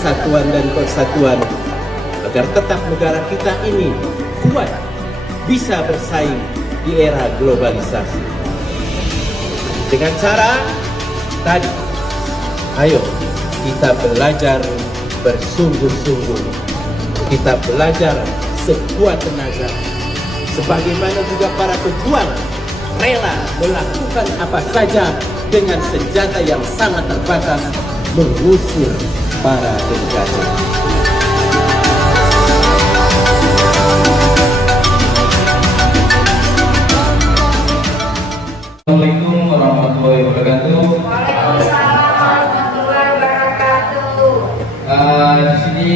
persatuan dan persatuan agar tetap negara kita ini kuat, bisa bersaing di era globalisasi. Dengan cara tadi, ayo kita belajar bersungguh-sungguh, kita belajar sekuat tenaga, sebagaimana juga para pejuang rela melakukan apa saja dengan senjata yang sangat terbatas mengusir para penjajah. Assalamualaikum warahmatullahi wabarakatuh. Waalaikumsalam warahmatullahi wabarakatuh. Di sini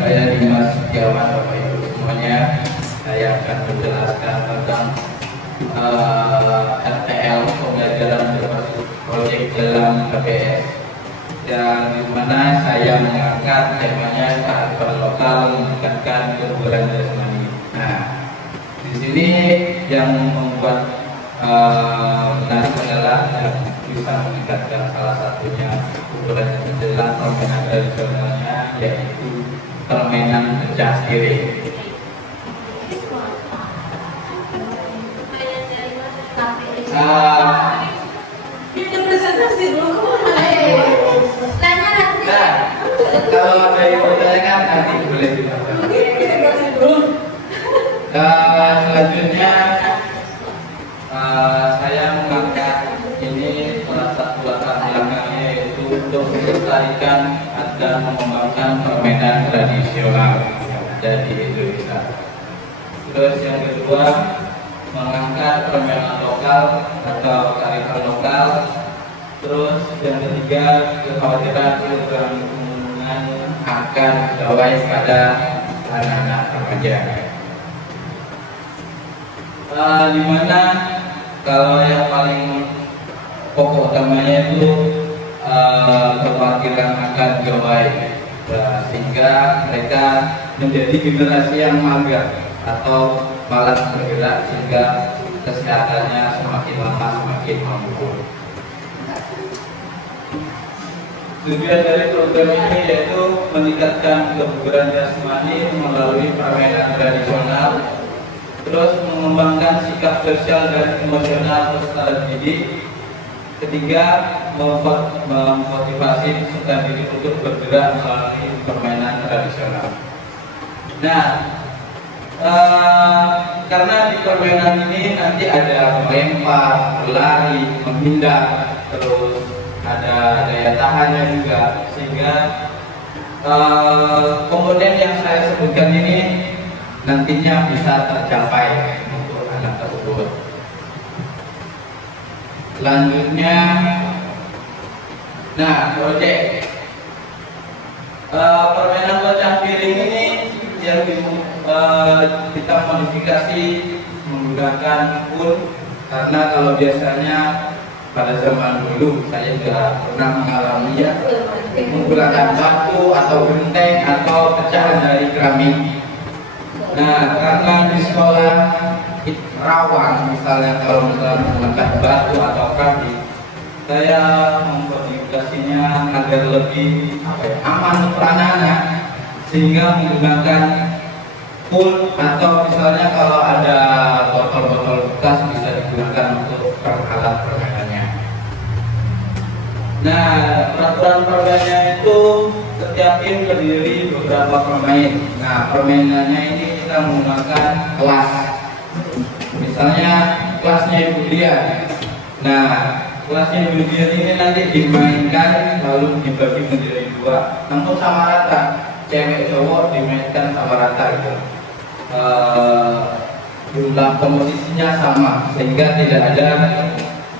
saya Dimas Setiawan, Bapak Ibu semuanya. Saya akan menjelaskan tentang RTL, pembelajaran berbasis proyek dalam KPS, dan di mana saya mengangkat temanya kearifan lokal meningkatkan kebugaran jasmani. Nah, di sini yang membuat menarik adalah bisa meningkatkan salah satunya kebugaran adalah permainan tradisionalnya, yaitu permainan pecah piring. Kita presentasi dulu tanya nanti. Nah, kalau ada yang bertanya nanti boleh ditanyakan. Selanjutnya saya mengangkat ini salah satu latar belakangnya, yaitu untuk melestarikan dan mengembangkan permainan tradisional dari Indonesia. Terus yang kedua, mengangkat permainan lokal atau kearifan lokal. Terus yang ketiga, kekhawatiran lingkungan akan gawai pada anak-anak remaja. Dimana kalau yang paling pokok utamanya itu kekhawatiran akan gawai, sehingga mereka menjadi generasi yang mager atau malas bergerak, sehingga kesehatannya semakin lama semakin memburuk. Tujuan dari program ini yaitu meningkatkan kebugaran jasmani melalui permainan tradisional, terus mengembangkan sikap sosial dan emosional peserta didik. Ketiga, memotivasi peserta didik untuk bergerak melalui permainan tradisional. Nah, karena di permainan ini nanti ada melempar, berlari, menghindar, terus ada daya tahannya juga, sehingga komponen yang saya sebutkan ini nantinya bisa tercapai untuk anak tersebut. Selanjutnya, nah, proyek permainan pecah piring ini yang kita modifikasi menggunakan pool, karena kalau biasanya pada zaman dulu saya juga pernah mengalami ya, menggunakan batu atau genteng atau pecahan dari keramik. Nah, karena di sekolah rawan, misalnya kalau menggunakan batu atau keramik, saya memodifikasinya agar lebih aman untuk anak-anak, sehingga menggunakan pool, atau misalnya kalau ada botol-botol bekas bisa digunakan untuk alat permainannya. Nah, peraturan permainannya itu setiap tim terdiri beberapa pemain. Nah, permainannya ini kita menggunakan kelas. Misalnya kelasnya Ibu Dian. Nah, kelasnya Ibu Dian ini nanti dimainkan lalu dibagi menjadi dua, namun sama rata. Cewek cowok dimainkan sama rata gitu. Jumlah komposisinya sama, sehingga tidak ada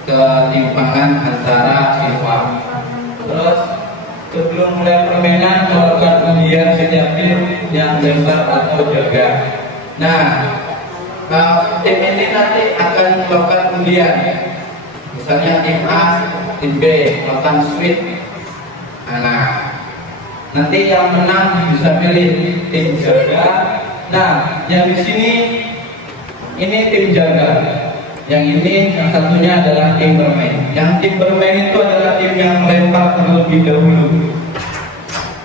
ketimpangan antara siswa. Terus sebelum mulai permainan melakukan undian setiap tim yang lempar atau jaga. Nah, tim ini nanti akan melakukan undian. Misalnya tim A, tim B melakukan sweep. Nah, nanti yang menang bisa pilih tim jaga. Nah, yang di sini ini tim jaga. Yang ini, yang satunya adalah tim bermain. Yang tim bermain itu adalah tim yang melempar terlebih dahulu.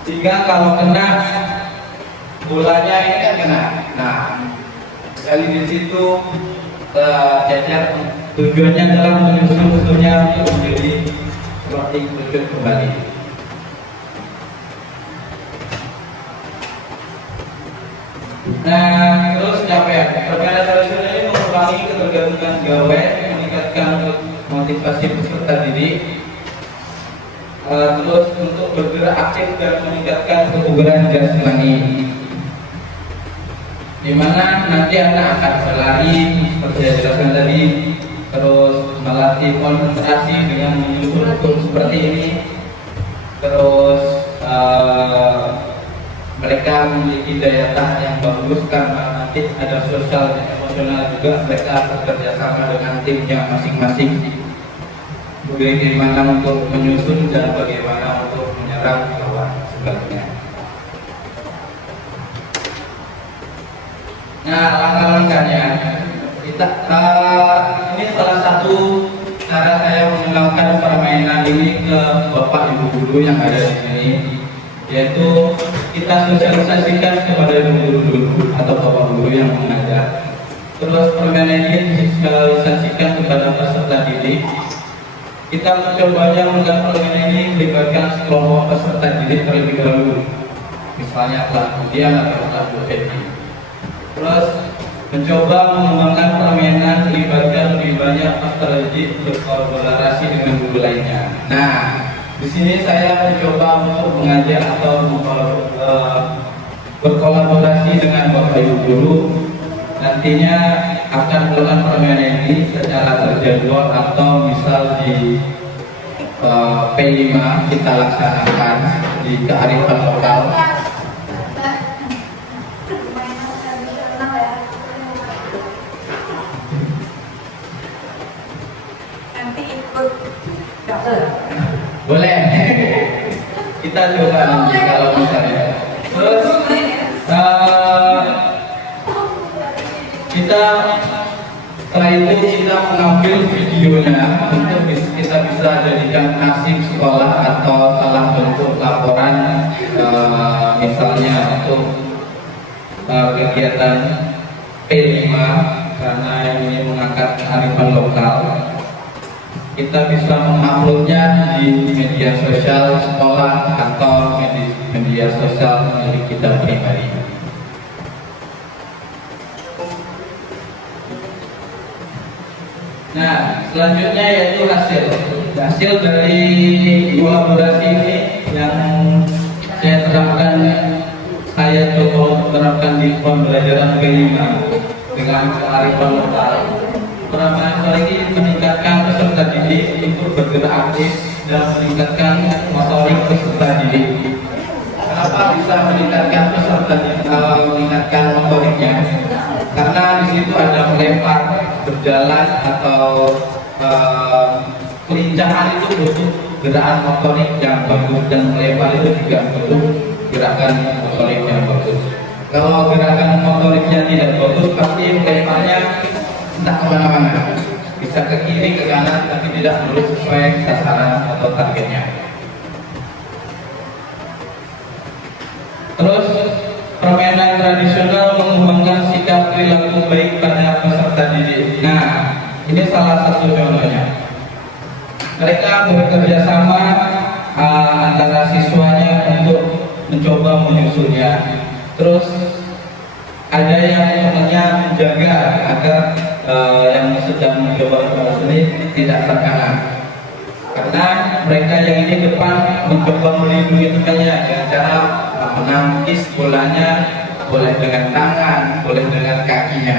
sehingga kalau kena bolanya ini kan kena. Nah, sekali di situ cacar tujuannya adalah menyusun musuhnya untuk menjadi seperti wujud kembali. Nah, terus capaian permainan tradisional ini mengurangi ketergantungan gawai, meningkatkan motivasi peserta didik, terus untuk bergerak aktif dan meningkatkan kebugaran jasmani, di mana nanti anak akan berlari seperti yang dijelaskan tadi, terus melatih konsentrasi dengan menyusun hukum seperti ini, terus mereka memiliki daya tahan yang bagus karena nanti ada sosial dan emosional juga, mereka bekerja sama dengan timnya masing-masing, bagaimana untuk menyusun dan bagaimana untuk menyerang lawan sebaliknya. Nah, langkah-langkahnya kita ini salah satu cara saya mengenalkan permainan ini ke bapak ibu guru yang ada di sini, yaitu kita sosialisasikan kepada ibu guru dulu atau bapak guru yang mengajar. Terus permainan ini disosialisasikan kepada peserta didik. Kita mencobanya dengan permainan ini melibatkan sekelompok peserta didik terlebih dahulu, misalnya kelas kemudian atau kelas BPI. Terus mencoba mengembangkan permainan melibatkan lebih banyak peserta didik berkolaborasi dengan guru lainnya. Nah, di sini saya mencoba untuk mengajar atau berkolaborasi dengan bapak ibu guru. Nantinya akan melakukan permainan ini secara terjadwal atau misal di P5 kita laksanakan di kearifan lokal. Nanti ikut dokter. Boleh. Kita coba nanti kalau misalnya. Terus kita setelah itu kita mengambil videonya untuk kita bisa jadikan arsip sekolah atau salah bentuk laporan, misalnya untuk kegiatan P5 karena ini mengangkat kearifan lokal. Kita bisa menguploadnya di media sosial sekolah atau media sosial milik kita pribadi. Nah, selanjutnya yaitu hasil dari kolaborasi ini yang saya terapkan, saya coba menerapkan di pembelajaran P5 dengan kearifan lokal. Permainan kali ini meningkatkan peserta didik untuk bergerak aktif dan meningkatkan motorik peserta didik. Kenapa bisa meningkatkan peserta didik? Meningkatkan motoriknya? Karena di situ ada melempar, berjalan atau kelincahan itu butuh gerakan motorik yang bagus, dan melempar itu juga butuh gerakan motorik yang bagus. Kalau gerakan motoriknya tidak bagus, pasti melemparnya entah kemana-mana, bisa ke kiri, ke kanan, tapi tidak melurus sesuai sasaran atau targetnya. Terus permainan tradisional mengembangkan sikap perilaku baik pada peserta didik. Nah, ini salah satu contohnya. Mereka bekerja sama antara siswanya untuk mencoba menyusunnya. Terus ada yang namanya menjaga agar yang sedang mencoba menyusun ini tidak terkena. Karena mereka yang ini depan mencoba melindungi temannya dengan cara menangkis bolanya, boleh dengan tangan, boleh dengan kakinya,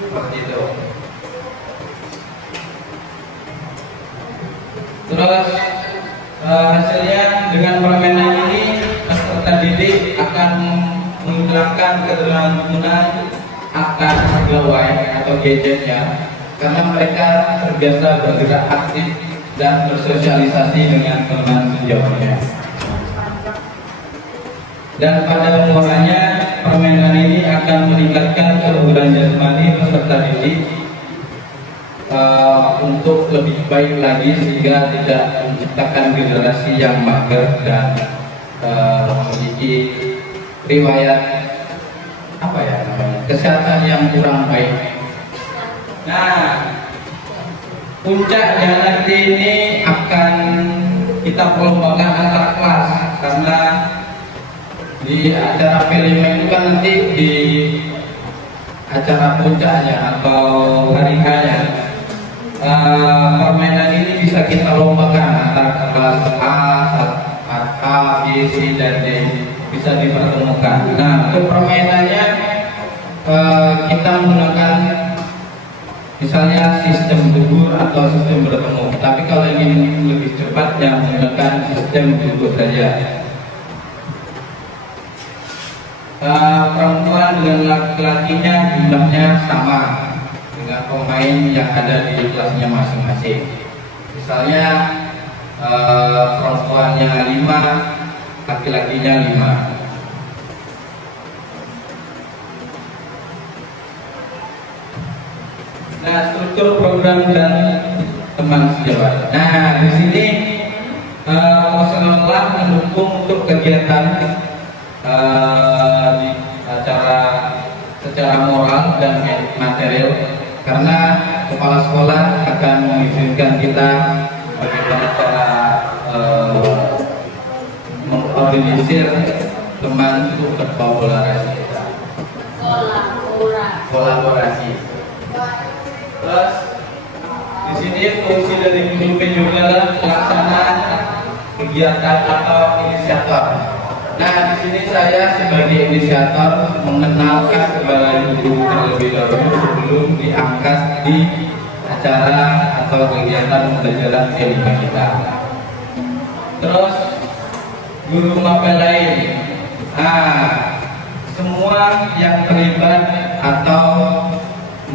seperti itu. Terus hasilnya dengan permainan ini peserta didik akan menghilangkan ketergantungan akan gawai atau gadgetnya, karena mereka terbiasa bergerak aktif dan bersosialisasi dengan teman sejauhnya. Dan pada mulanya permainan ini akan meningkatkan kebugaran jasmani peserta didik untuk lebih baik lagi, sehingga tidak menciptakan generasi yang mager dan memiliki riwayat apa ya namanya, kesehatan yang kurang baik. Nah, puncaknya nanti ini akan kita perlombakan antar kelas, karena di acara film itu kan nanti di acara puncaknya atau hari hanya permainan ini bisa kita lombakan antar kelas A, B, C, dan D, bisa dipertemukan. Nah, untuk permainannya kita menggunakan misalnya sistem gugur atau sistem bertemu. Tapi kalau ingin lebih cepat, yang menggunakan sistem gugur saja. Perempuan dengan laki-lakinya jumlahnya sama dengan pemain yang ada di kelasnya masing-masing. Misalnya perempuannya 5, laki-lakinya 5. Nah, struktur program dan teman sejawat. Nah, di sini Rasulullah mendukung untuk kegiatan di acara secara moral dan material, karena kepala sekolah akan mengizinkan kita bagaimana cara mengorganisir teman untuk berkolaborasi. Kolaborasi. Terus di sini fungsi dari guru juga adalah pelaksanaan kegiatan atau inisiator. Nah, di sini saya sebagai inisiator mengenalkan kepada guru terlebih dahulu sebelum diangkat di acara atau kegiatan pembelajaran kelima kita. Terus guru mapel lain. Nah, semua yang terlibat atau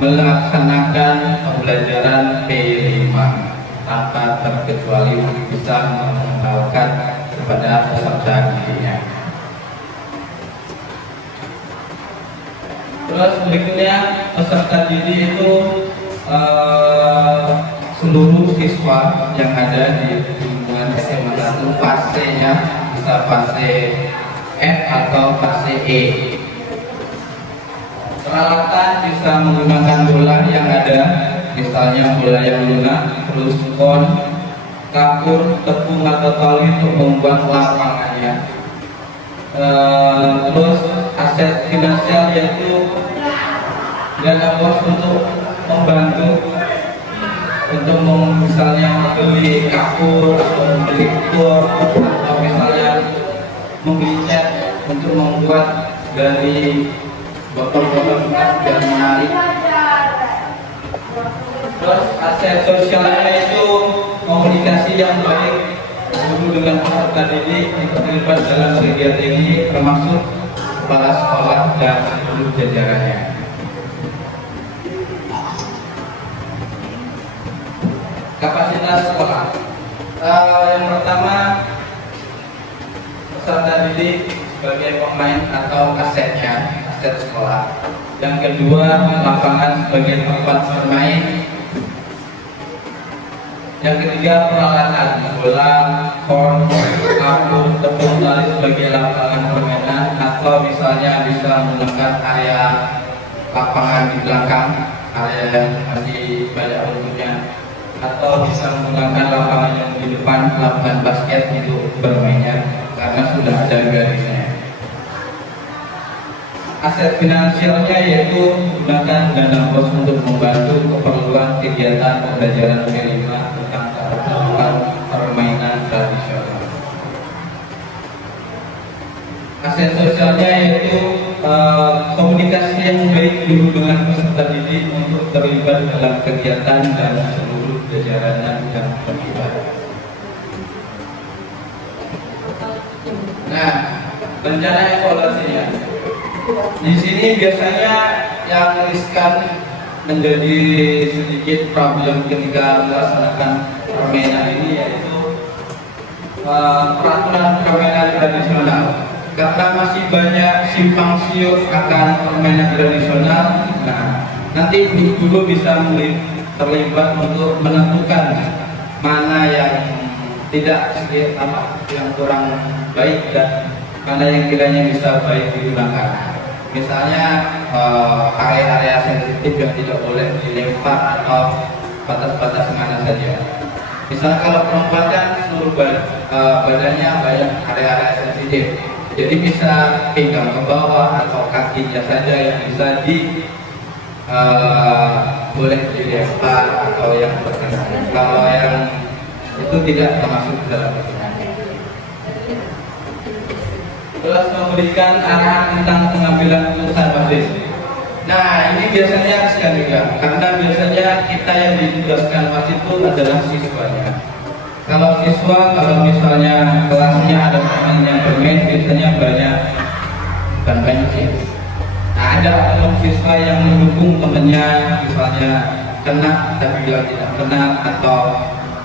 melaksanakan pembelajaran P5 tanpa terkecuali bisa mengenalkan kepada peserta dirinya. Terus berikutnya peserta didik itu seluruh siswa yang ada di lingkungan SMA 1 fasenya bisa fase F atau fase E. Peralatan bisa menggunakan bola yang ada, misalnya bola yang lunak, terus kon, kapur, tepung atau tali untuk membuat lapangannya. Terus aset finansial yaitu dana bos untuk membantu untuk misalnya membeli kapur atau membeli kur atau misalnya membeli cat untuk membuat dari botol-botol bekas dan menarik. Terus aset sosialnya itu komunikasi yang baik, guru dengan peserta didik yang terlibat dalam kegiatan ini termasuk kepala sekolah dan seluruh jajarannya. Kapasitas sekolah. Yang pertama, peserta didik sebagai pemain atau asetnya, aset sekolah. Yang kedua, lapangan sebagai tempat bermain. Yang ketiga, peralatan bola, kon, kapur, tepung tali sebagai lapangan permainan, atau misalnya bisa menggunakan area lapangan di belakang, area yang masih banyak bentuknya, atau bisa menggunakan lapangan yang di depan, lapangan basket untuk bermainnya karena sudah ada garisnya. Aset finansialnya yaitu menggunakan dana bos untuk membantu keperluan kegiatan pembelajaran P5 tentang keperluan permainan tradisional. Aset sosialnya yaitu komunikasi yang baik guru dengan peserta didik untuk terlibat dalam kegiatan dan seluruh jajaran yang terlibat. Nah, rencana evaluasinya. Di sini biasanya yang riskan menjadi sedikit problem ketika melaksanakan permainan ini yaitu peraturan permainan tradisional, karena masih banyak simpang siur akan permainan tradisional. Nah, nanti guru bisa terlibat untuk menentukan mana yang tidak yang kurang baik dan mana yang kiranya bisa baik digunakan. Misalnya area-area sensitif yang tidak boleh dilempar atau batas-batas mana saja. Misalnya kalau perempuan kan seluruh badannya banyak area-area sensitif, jadi bisa pinggang ke bawah atau kakinya saja yang bisa boleh dilempar atau yang berkenan. Kalau yang itu tidak termasuk dalam itu. Terus memberikan arahan tentang pengambilan keputusan wasit. Nah, ini biasanya riskan juga, karena biasanya kita yang ditugaskan wasit itu adalah siswanya. Kalau siswa, kalau misalnya kelasnya ada teman yang bermain, biasanya banyak sih. Nah, ada oknum siswa yang mendukung temannya, misalnya kena tapi bilang tidak kena, atau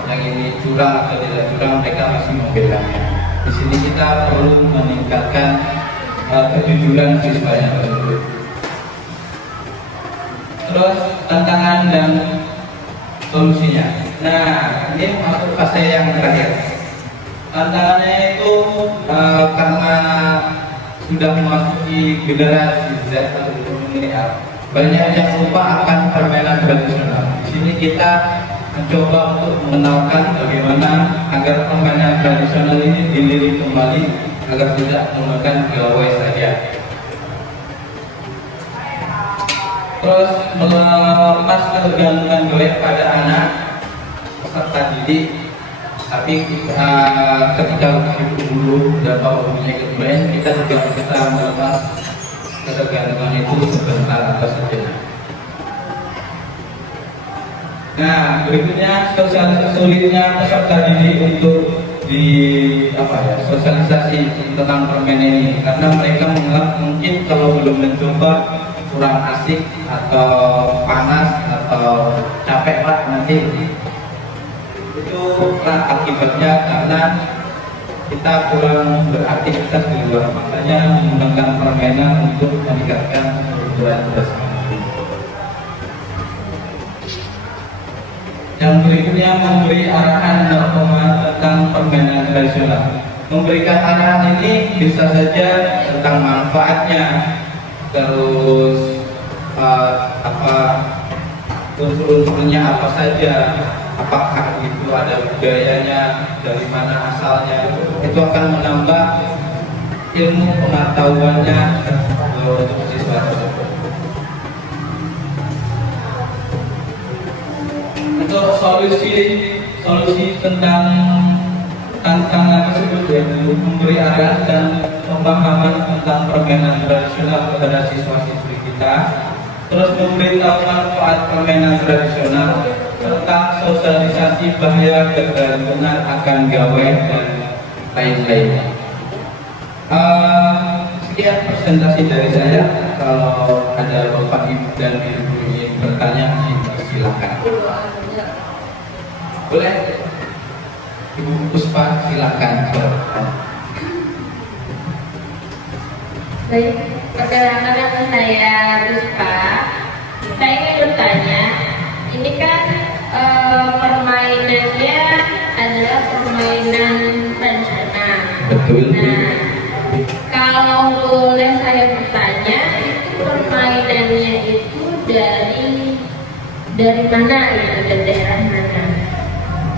yang ini curang atau tidak curang, mereka masih membelanya. Di sini kita perlu meningkatkan kejujuran siswanya tersebut. Terus tantangan dan solusinya. Nah, ini masuk fase yang terakhir. Tantangannya itu karena sudah memasuki generasi Z atau milenial, banyak yang lupa akan permainan tradisional. Di sini kita mencoba untuk mengenalkan bagaimana agar permainan tradisional ini dilirik kembali agar tidak menggunakan gawai saja. Terus melepas ketergantungan gawai pada anak peserta didik, tapi ketika guru dan bapak-bapaknya ikut main, kita juga bisa melepas ketergantungan itu sebentar atau sejenak. Nah, berikutnya sulitnya peserta didik untuk sosialisasi tentang permainan ini, karena mereka menganggap mungkin kalau belum mencoba kurang asik atau panas atau capek pak nanti. Itu akibatnya karena kita kurang beraktivitas di luar, makanya menggunakan permainan untuk meningkatkan kebutuhan bersama. Yang berikutnya memberi arahan tentang permainan tradisional. Memberikan arahan ini bisa saja tentang manfaatnya, terus unsur-unsurnya apa saja, apakah itu ada budayanya, dari mana asalnya. Itu akan menambah ilmu pengetahuannya untuk siswa tersebut. Untuk solusi tentang tantangan tersebut, yaitu memberi arahan dan pemahaman tentang permainan tradisional kepada siswa-siswi kita, terus memberitahu manfaat permainan tradisional, serta sosialisasi bahaya ketergantungan akan gawai dan lain-lainnya. Sekian presentasi dari saya. Kalau ada bapak ibu dan ibu ingin bertanya, silakan. Boleh? Ibu Puspa, silakan. Baik, perkenalkan saya Puspa. Saya ingin bertanya, ini kan permainannya adalah permainan tradisional. Betul. Nah, kalau boleh saya bertanya, itu permainannya itu dari mana gitu, dari daerah mana?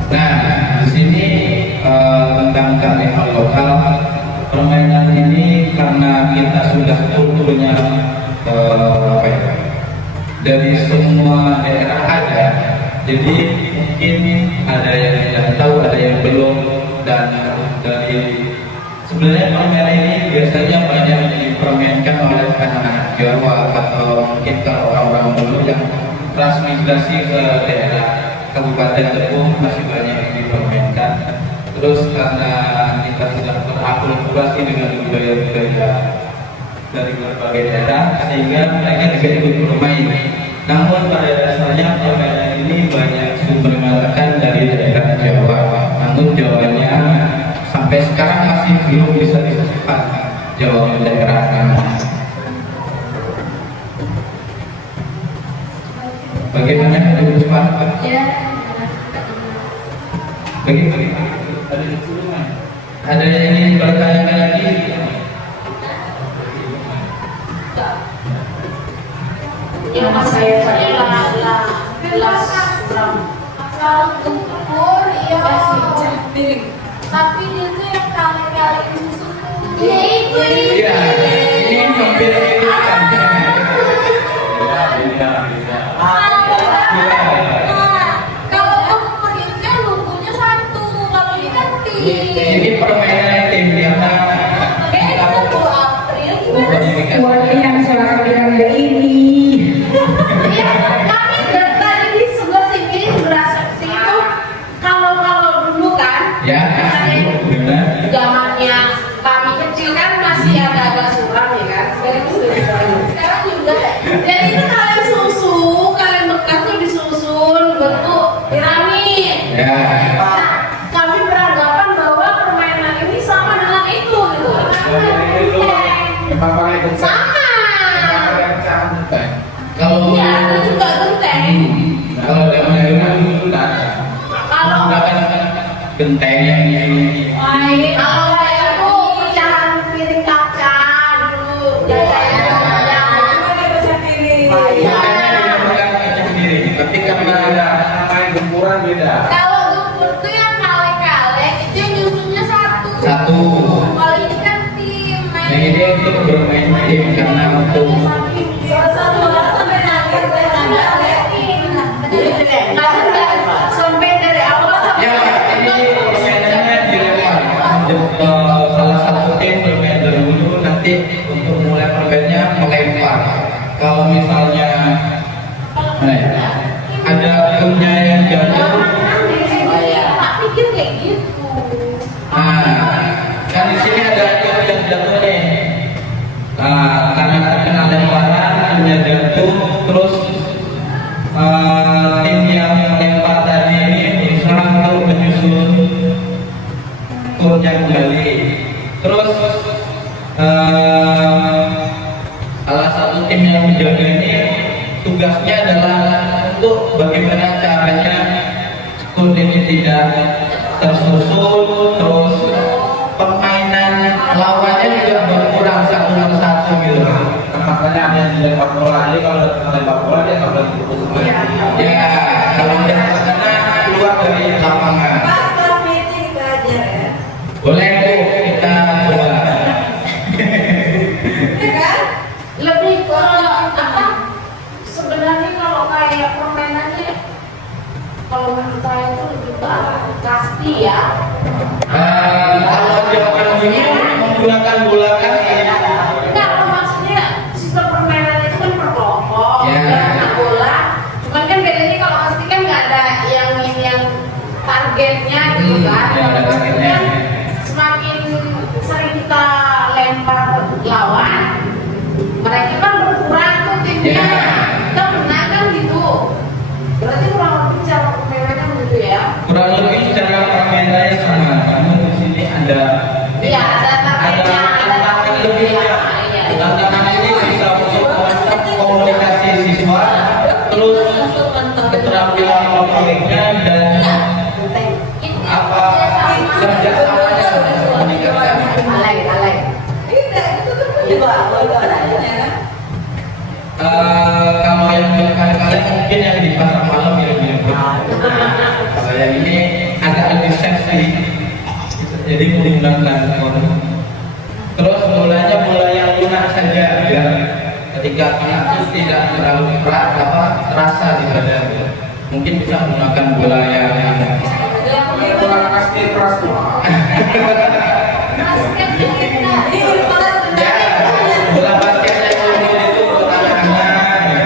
Nah, di sini tentang kearifan lokal, permainan ini karena kita sudah kulturnya dari semua daerah ada, jadi mungkin ada yang tidak tahu, ada yang belum, dan dari sebenarnya permainan ini biasanya banyak dipermainkan oleh anak-anak Jawa atau mungkin kalau orang-orang dulu yang transmigrasi ke daerah Kabupaten Tepung masih banyak yang dipermainkan. Terus karena kita sudah berakulturasi dengan budaya-budaya dari berbagai daerah, sehingga mereka juga ikut bermain. Namun pada dasarnya permainan ini banyak sumber masakan dari daerah Jawa. Namun Jawanya sampai sekarang masih belum bisa disebut Jawa daerah mana. Bagaimana Ibu Puspa? Ya. Bagaimana? Ada yang ingin bertanya lagi? Yang saya kalau tempur ya tapi dia tuh yang kali-kali itu ya itu Iya, ini hampir itu kan. kalau tempur itu kan lukunya satu, kalau ini kan tim. Ini permainan tim yang Itu 2 April gimana? Buat yang suara bilang ini. Iya, kami tadi di sebelah sini berasa itu kalau dulu kan ya, zamannya kami kecil kan masih agak-agak suram ya kan. Sekarang juga. Dan itu kalian susu, kalian bekas tuh disusun bentuk piramid. ya. Nah, kami beranggapan bahwa permainan ini sama dengan itu gitu. Sama. Kalau Iya, itu juga genteng. kalau zaman dulu sudah Kalau menggunakan genteng yang kalau saya tuh pecahan piring kaca dulu tapi karena ada main gempuran beda. kalau gempur tuh yang kaleng-kaleng itu yang nyusunnya satu. Kalau ini kan tim main. Yang ini untuk bermain tim karena untuk Satu orang sampai nangis sampai dari awal sampai ya ini permainannya dilempar. Salah satu tim bermain dulu nanti untuk mulai permainnya melempar. Kalau misalnya mana ya, ada punya yang jatuh. tak pikir kayak gitu. Nah, kan di sini ada yang jatuh nih. Karena terkena lemparan, punya jatuh, terus tim yang melempar tadi ini berusaha untuk menyusun turnya kembali. Terus salah satu tim yang menjaga ini tugasnya adalah untuk bagaimana caranya skor ini tidak tersusun, terus permainan lawannya juga berkurang satu persatu gitu. Makanya ada yang dilempar bola, jadi kalau dilempar bola dia nggak boleh diputus. Ya, kalau yang sana keluar dari lapangan. Pas meeting itu aja ya. Boleh Bu, kita coba. Ya kan? Lebih ke apa? Sebenarnya kalau kayak permainannya kalau menurut saya itu lebih ke arah kasti ya. Kalau zaman ini menggunakan bola kaki. Enggak, maksudnya sistem permainan itu kan per kelompok, Ya. kena bola. Cuman kan bedanya kalau kasti kan nggak ada yang targetnya gitu kan. Ya, ada targetnya. Kan semakin sering kita lempar lawan, mereka kan berkurang tuh timnya. Ya. Kita menang kan gitu. Berarti kurang lebih cara permainannya begitu ya. Kurang lebih cara permainannya sama. Namun di sini ada Iya, ada targetnya, ada tantangan lebihnya. Iya. Tantangan ini bisa untuk mengasah komunikasi siswa, terus keterampilan memilihnya dan apa kerjasamanya dalam komunikasi. Kalau yang kalian mungkin yang di pasar malam mirip-mirip. Kalau yang ini agak lebih seksi, jadi menggunakan terus bolanya bola yang lunak saja biar ketika anak itu tidak terlalu terasa di badan. Mungkin bisa menggunakan bola yang Bola kasti keras tuh. ya bola basket yang umum itu bola anak-anak.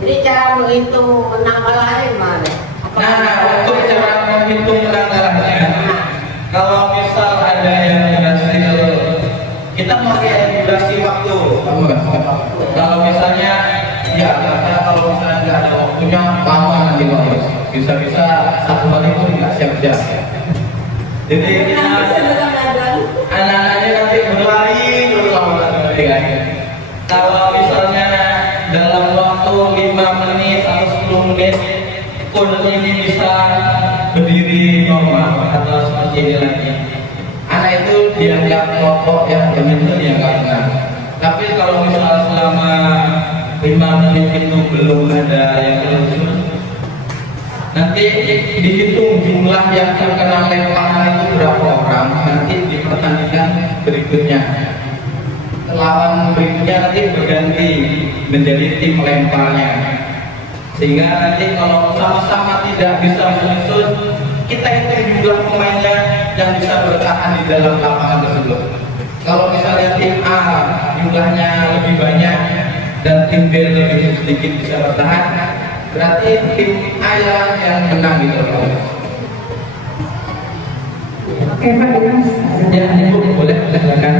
Jadi cara menghitung menang kalahnya gimana? Nah, untuk cara menghitung menang kalahnya, kalau misal ada yang berhasil, kita pakai durasi waktu. Kalau misalnya, ya karena kalau misalnya nggak ada waktunya lama nanti Bos. Bisa-bisa satu hari itu nggak siap-siap. Jadi kita anak-anaknya nanti berlari terus sama kan. Kalau misalnya dalam waktu 5 menit atau 10 menit pun ini bisa berdiri normal atau seperti ini lagi, anak itu dianggap kelompok yang itu dianggap benar. Tapi kalau misalnya selama 5 menit itu belum ada yang meluncur, nanti dihitung jumlah yang terkena lemparan itu berapa orang, nanti dipertandingkan berikutnya. Lawan berikutnya nanti berganti menjadi tim lemparnya, sehingga nanti kalau sama-sama tidak bisa menyusun, kita hitung jumlah pemainnya yang bisa bertahan di dalam lapangan tersebut. Kalau misalnya tim A jumlahnya lebih banyak dan tim B lebih sedikit bisa bertahan, berarti tim A yang menang gitu loh. Oke Pak Dimas, Ya, Ibu boleh silakan.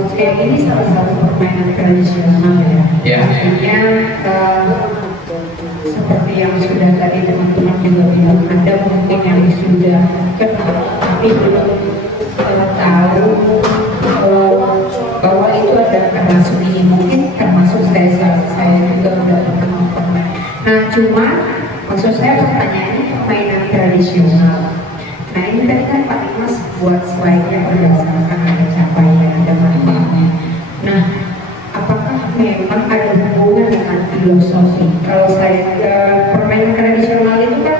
kalau kayak ini salah satu permainan tradisional ya. Ya. Artinya seperti yang sudah tadi teman-teman juga bilang, ada mungkin yang sudah kenal tapi belum tahu bahwa itu ada termasuk ini, mungkin termasuk saya juga udah pernah nonton. Nah cuma maksud saya pertanyaannya permainan tradisional. Nah ini tadi kan Pak Dimas buat slide-nya berdasarkan ada capaian, ada manfaatnya. Nah apakah memang ada hubungan dengan filosofi? Kalau saya permainan tradisional itu kan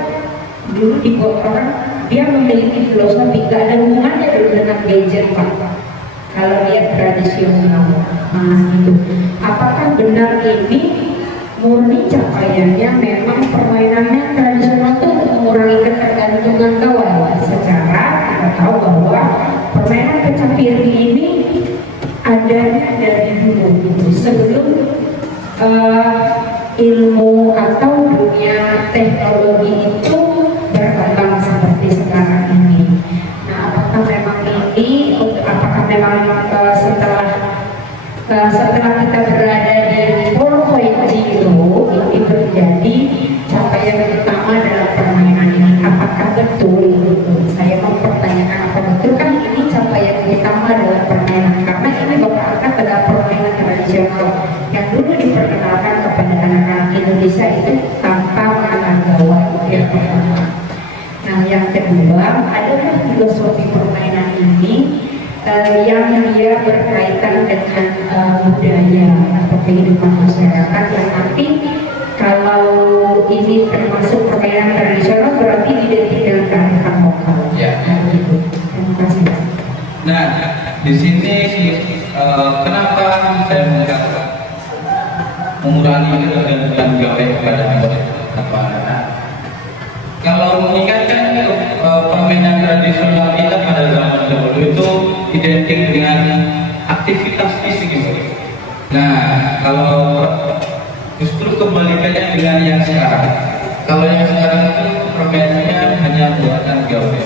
dulu dibuat orang dia memiliki filosofi, gak ada hubungannya dulu dengan gadget Pak. Kalau dia tradisional, itu apakah benar ini murni capaiannya memang permainannya tradisional itu mengurangi ketergantungan kawan? Secara kita tahu bahwa permainan pecah piring ini adanya dari dulu sebelum ilmu atau dunia teknologi itu berkembang seperti sekarang ini. Nah, apakah memang ini, apakah memang setelah kita berada di 4.0 ini terjadi capaian utama dalam permainan ini? Apakah betul? Saya mempertanyakan apa betul kan ini capaian utama dalam permainan, karena ini berangkat adalah permainan tradisional yang dulu diperkenalkan kepada anak-anak Indonesia itu tanpa mengenal gawai, yang pertama. Nah yang kedua, adakah filosofi permainan ini yang dia berkaitan dengan budaya atau kehidupan masyarakat, yang nanti kalau ini termasuk permainan tradisional berarti identik dengan kearifan lokal. Ya. Gitu. Terima kasih. Nah, di sini kenapa saya mengatakan mengurangi ketergantungan gawe kepada anak? Kalau mengingatkan permainan tradisional kita pada zaman dahulu itu identik dengan aktivitas fisik gitu. Nah, kalau justru kebalikannya dengan yang sekarang. Kalau yang sekarang itu permainannya hanya buatan gawe.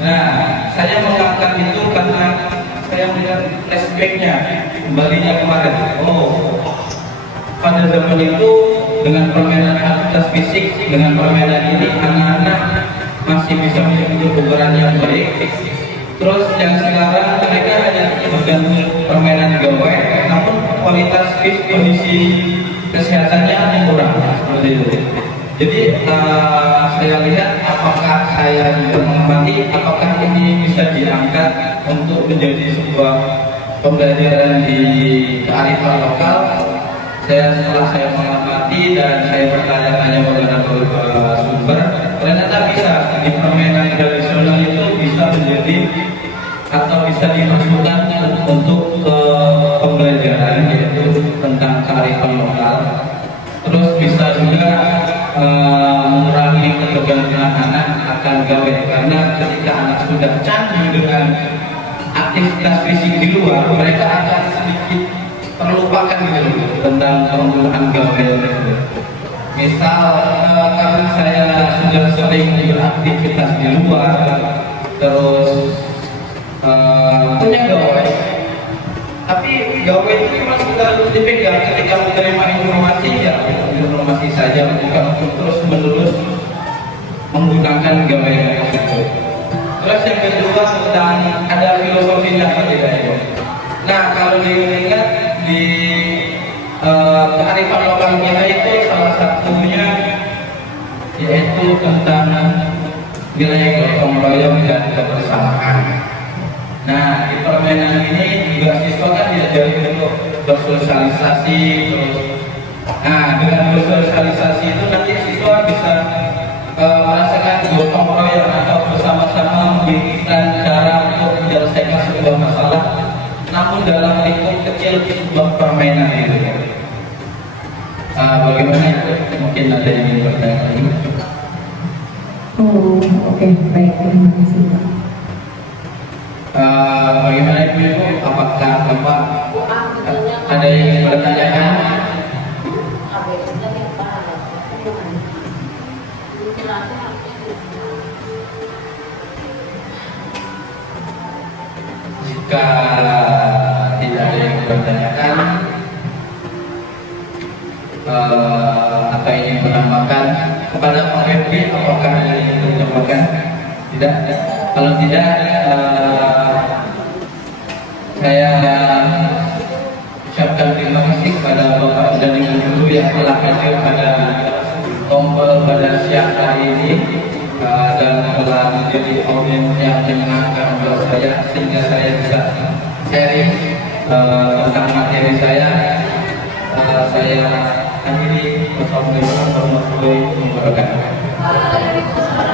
Nah, saya mengangkat itu karena saya melihat flashbacknya, kembalinya kemarin. Oh, pada zaman itu dengan permainan aktivitas fisik, dengan permainan ini anak-anak masih bisa memiliki kebugaran yang baik. Terus yang sekarang mereka hanya bergantung permainan gawe, namun kualitas kondisi kesehatannya menurun seperti itu. Jadi saya lihat apakah saya juga mengamati apakah ini bisa diangkat untuk menjadi sebuah pembelajaran di kearifan lokal. Setelah saya mengamati dan saya bertanya-tanya beberapa sumber, ternyata bisa di permainan tradisional itu bisa menjadi atau bisa dimasukkan untuk pembelajaran, yaitu tentang kearifan lokal. Terus bisa juga mengurangi ketergantungan anak akan gawe, karena ketika anak sudah candu dengan aktivitas fisik di luar, mereka akan sedikit terlupakan gitu tentang penggunaan gawe. Misal karena saya sudah sering beraktivitas di luar, terus punya gawe, tapi gawe itu cuma sekedar dipegang ketika menerima informasi, ya informasi saja, bukan untuk terus menerus menggunakan gawe tersebut. Terus yang kedua tentang ada filosofinya apa tidak itu? Nah, kalau diingat di kearifan lokal kita itu salah satunya yaitu tentang nilai gotong royong dan kebersamaan. Nah, di permainan ini juga siswa kan diajari untuk bersosialisasi terus. Nah, dengan bersosialisasi itu nanti siswa bisa merasakan gotong royong atau bersama-sama memikirkan cara untuk menyelesaikan sebuah masalah, namun dalam lingkup kecil sebuah permainan itu. Bagaimana itu? Mungkin ada yang ingin bertanya lagi. Oh, oke, baik, terima kasih Pak. Bagaimana Ibu? Apakah Bapak ada yang ingin bertanyakan? Jika tidak ada yang bertanyakan atau ingin menambahkan kepada Pak Febri, apakah ada yang ingin menambahkan? Tidak. Kalau tidak, saya ucapkan terima kasih kepada Bapak dan Ibu guru yang telah hadir pada tombol pada siang hari ini dan telah menjadi audiens yang menyenangkan buat saya sehingga saya bisa sharing tentang materi saya. Saya akhiri. Wassalamualaikum warahmatullahi wabarakatuh.